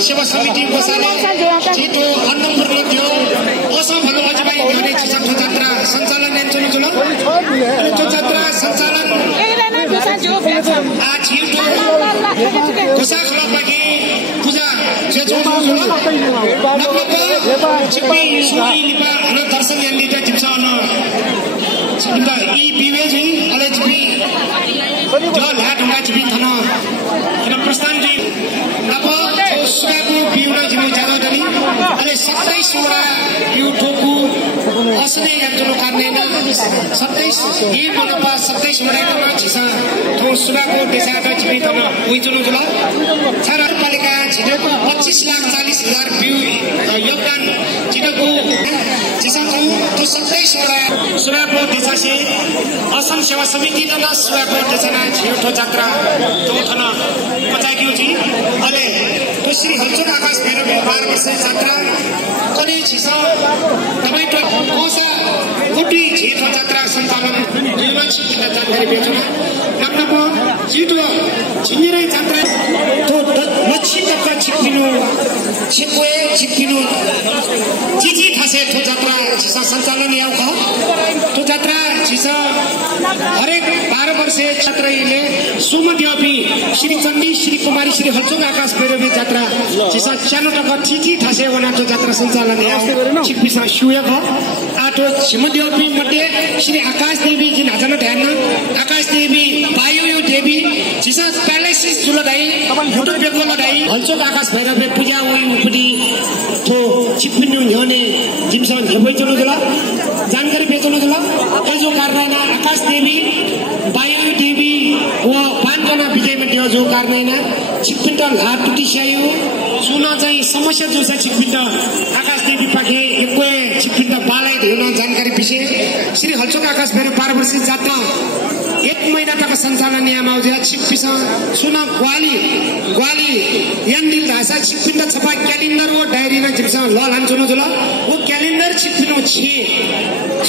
सेवा समिति बसाले छिटो अन्नपुर थियो असम भलो अजबाई भने छिटो जात्रा सञ्चालन नेन्चुन जुल अनि त्यो जात्रा सञ्चालन आज छिटो कोसा खलबागी पूजा जे जुल छिपी सुई लिपा अनि दर्शन यान्दिता जिम्सन छिपा ई बिवेजी अलजबी जो लाटुङा छिपी थन किन प्रस्थान जी अब सुगाको बिउडा जिम्मे जागा दली अनि 27 वटा बिउ ठोकु असने यान्चुलो कार्नेन 27 यी मनपा 27 वटा मा छिसा तो सुगाको देशाका जिम्मे थन उइचुलो जुल छारा पालिका छिटको 25,40,000 बिउ योगदान छिटको छिसाको तो 27 वटा सुगाको देशासे असम सेवा समिति दना सुगाको देशना छिटो जात्रा तो थन पचाक्यो जी अले तो श्री हलचुङ आकाश भैरव 12 वर्ष जात्रा कने छिसा टमाटो कोसा गुटी छिटो जात्रा सञ्चालन निर्वाचित जानकारी बेच्नु नक्नपो छिटो छिन्नेरै जात्रा तो मच्छी तक्का छिपिनु छिक्वे छिपिनु चिची खासे तो जात्रा छिसा सञ्चालन याउ ख तो जात्रा छिसा हरेक 12 वर्षे छात्रले सुमदेवी श्री चण्डी श्री कुमारी श्री हलचुङ आकाश भैरवी जात्रा छिसा सानो टक ठिठी ठासे वना तो जात्रा सञ्चालन याउ छिपिसा सुय ख आटो छिमदेवी मध्ये श्री आकाश देवी जिन हजन ध्यान आकाश देवी वायु देवी छिसा प्यालेसिस जुलदाई फोटो बेको लदाई हलचुङ आकाश भैरवी पूजा ओइ उपडी तो छिपिनु न्योने जिमसन हेबै चलो जला जानकारी बेचनो जला एजो कार्याना आकाश देवी वायु देवी व पांचजना विजय मध्ये जो कार्याना छिपिन्ट ला टुटिस्यायो सुना चाहिँ समस्या जो छ छिपिन्ट आकाश देवी पाखे एकवे छिपिन्ट बालै धुन जानकारी विषय श्री हलचुङ आकाश भैरव 12 वर्ष जात्रा 1 महिना तक सञ्चालन नियमावली छिपिस सुना ग्वाली यान्दिल धासा छिपिन्ट छपा क्यालेन्डर व डायरी न जिमसा ल लान्छुनो जुल वो क्यालेन्डर छिपिनो छे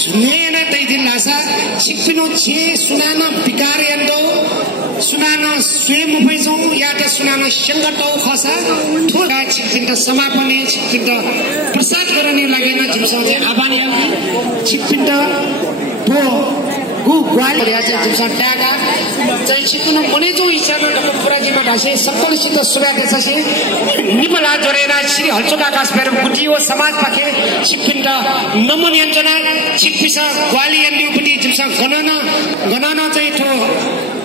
सुनेना तैदिन धासा छिपिनो छे सुनाना विकार यान्दो सुनाना स्वयं पैसौ या त सुनाना संगठौ खसा थोरा छिपिन्ट समापने छिपिन्ट प्रसाद गर्ने लागेन जिमसा चाहिँ आबानी छिपिन्ट तो गु ग्वाली याचे जिमसा ट्यागा चाहिँ छिपिनो मने जो इच्छा न पुराजीमा ढासे सक्कलसित सुगा देशसे निपला जोरेना श्री हलचुङ आकाश भैरव गुटियो समाज पाखे छिपिन्ट नमन यन्जना छिपिसा ग्वाली यन्दी उपति जिमसा गणना चाहिँ थो